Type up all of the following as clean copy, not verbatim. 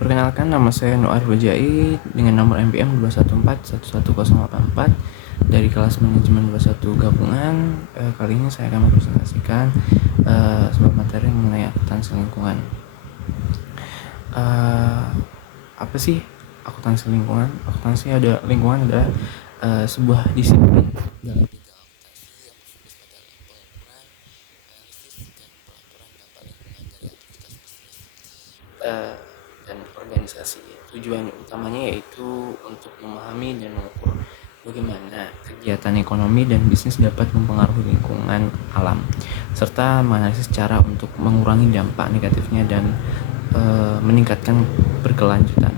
Perkenalkan, nama saya Noah Rojai dengan nomor MPM 214111084 dari kelas manajemen 21 gabungan. Kali ini saya akan mempresentasikan sebuah materi mengenai akuntansi lingkungan. Apa sih akuntansi lingkungan? Akuntansi lingkungan adalah sebuah disiplin dalam bidang akuntansi yang berfokus pada pengukuran, analisis, dan pelaporan dampak lingkungan dari aktivitas bisnis dan organisasi. Tujuan utamanya yaitu untuk memahami dan mengukur bagaimana kegiatan ekonomi dan bisnis dapat mempengaruhi lingkungan alam, serta menganalisis cara untuk mengurangi dampak negatifnya dan meningkatkan berkelanjutan.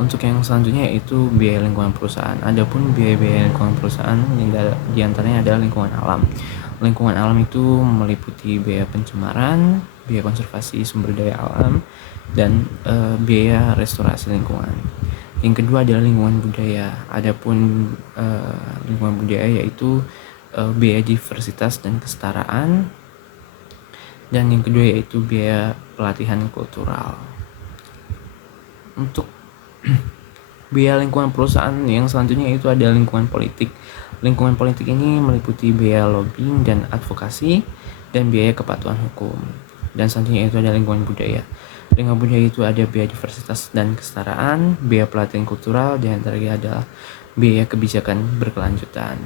Untuk yang selanjutnya yaitu biaya lingkungan perusahaan. Adapun biaya lingkungan perusahaan yang diantaranya adalah lingkungan alam. Lingkungan alam itu meliputi biaya pencemaran, biaya konservasi sumber daya alam, dan biaya restorasi lingkungan. Yang kedua adalah lingkungan budaya. Adapun lingkungan budaya yaitu biaya diversitas dan kesetaraan. Dan yang kedua yaitu biaya pelatihan kultural. Untuk biaya lingkungan perusahaan yang selanjutnya itu adalah lingkungan politik. Lingkungan politik ini meliputi biaya lobbying dan advokasi dan biaya kepatuhan hukum. Dan selanjutnya itu adalah lingkungan budaya. Lingkungan budaya itu ada biaya diversitas dan kesetaraan, biaya pelatihan kultural, dan antaranya adalah biaya kebijakan berkelanjutan.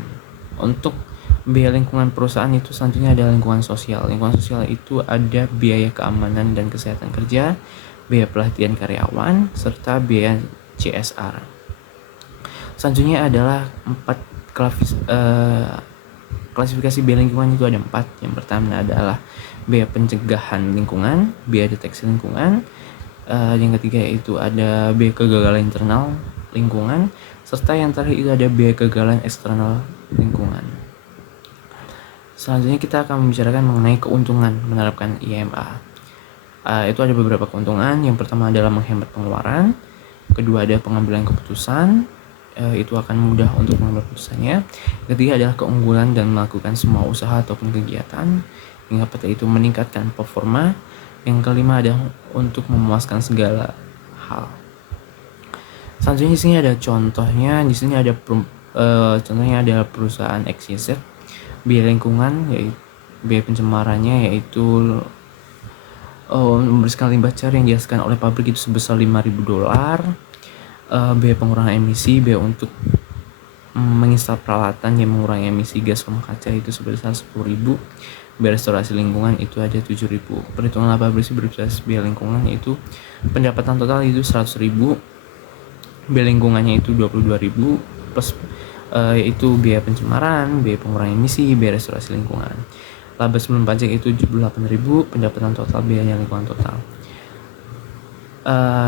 Untuk biaya lingkungan perusahaan itu selanjutnya adalah lingkungan sosial. Lingkungan sosial itu ada biaya keamanan dan kesehatan kerja, biaya pelatihan karyawan, serta biaya CSR. Selanjutnya adalah klasifikasi biaya lingkungan itu ada 4. Yang pertama adalah biaya pencegahan lingkungan, biaya deteksi lingkungan. Yang ketiga yaitu ada biaya kegagalan internal lingkungan, serta yang terakhir itu ada biaya kegagalan eksternal lingkungan. Selanjutnya kita akan membicarakan mengenai keuntungan menerapkan IMA. Itu ada beberapa keuntungan. Yang pertama adalah menghemat pengeluaran. Kedua ada pengambilan keputusan, itu akan mudah untuk mengambil keputusannya. Ketiga adalah keunggulan dan melakukan semua usaha ataupun kegiatan. Yang keempat itu meningkatkan performa. Yang kelima adalah untuk memuaskan segala hal. Selanjutnya di sini ada contohnya. Di sini ada contohnya adalah perusahaan XYZ. Biaya lingkungan yaitu biaya pencemarannya yaitu membersihkan limbah cair yang dihasilkan oleh pabrik itu sebesar $5.000. Biaya pengurangan emisi, biaya untuk menginstal peralatan yang mengurangi emisi gas rumah kaca itu sebesar $10.000. Biaya restorasi lingkungan itu ada $7.000. Perhitungan laba bersih berbasis biaya lingkungan yaitu pendapatan total itu $100.000. Biaya lingkungannya itu $22.000 plus yaitu biaya pencemaran, biaya pengurangan emisi, biaya restorasi lingkungan. Laba sebelum pajak itu $78.000. Pendapatan total biaya lingkungan total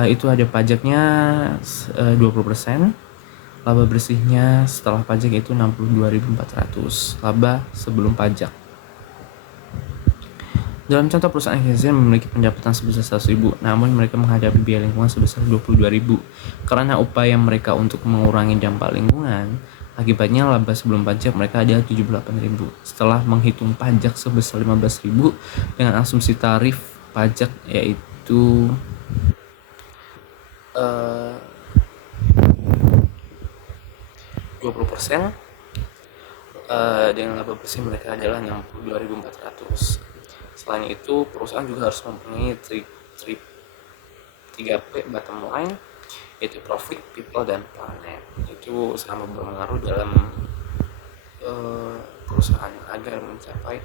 itu ada pajaknya 20%. Laba bersihnya setelah pajak itu 62.400. Laba sebelum pajak. Dalam contoh perusahaan XYZ memiliki pendapatan sebesar $100.000, namun mereka menghadapi biaya lingkungan sebesar $22.000 karena upaya mereka untuk mengurangi dampak lingkungan. Akibatnya laba sebelum pajak mereka adalah $78.000. Setelah menghitung pajak sebesar $15.000 dengan asumsi tarif pajak yaitu 20%, dengan laba bersih mereka adalah 62.400. Selain itu, perusahaan juga harus mempunyai 3P bottom line, yaitu profit, people, dan planet. Itu sangat berpengaruh dalam perusahaan agar mencapai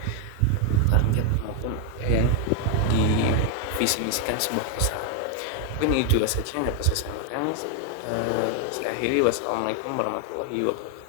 target maupun yang divisi misikan sebuah perusahaan. Mungkin itu saja yang dapat saya sampaikan. Saya akhiri. Wassalamualaikum warahmatullahi wabarakatuh.